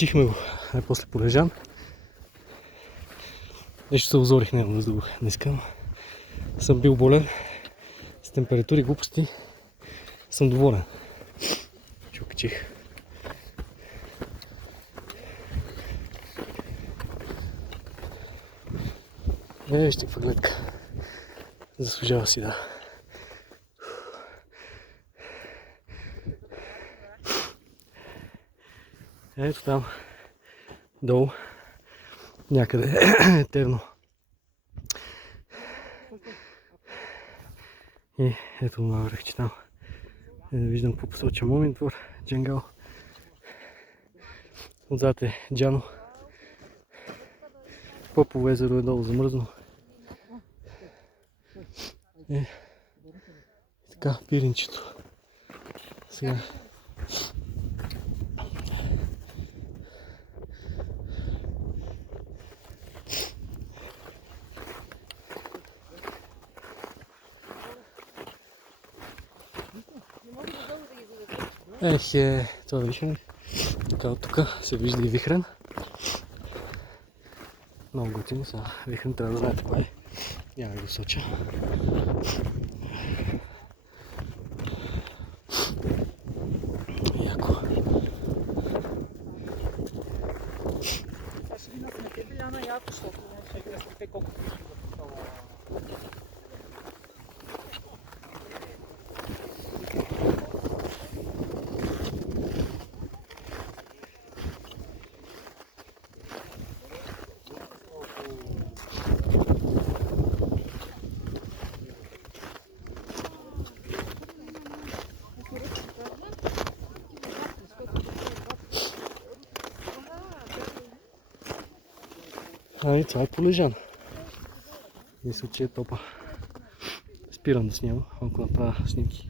Качихме го най-после Полежан. Нещо се озорих него въздух днеска. Съм бил болен с температури, глупости. Съм доволен. Че качих. Вижте каква гледка. Заслужава си, да. Ето там, долу, някъде е темно. И ето това връхче там. Виждам какво посоча Момин двор, Джангал. Отзад е Джано. Попово езеро е долу замръзно. Така, пиринчето. Сега. Това вихрен. Така от тук се вижда и вихрен. Много готино са. Вихрен трябва да знаете кое е. Няма да го соча. Яко. Ще ви насмете Биляна яко, защото ще ги насмете колко Ай, това е Полежан. Мисля, че е топа. Спирам да снимам, ако направя снимки.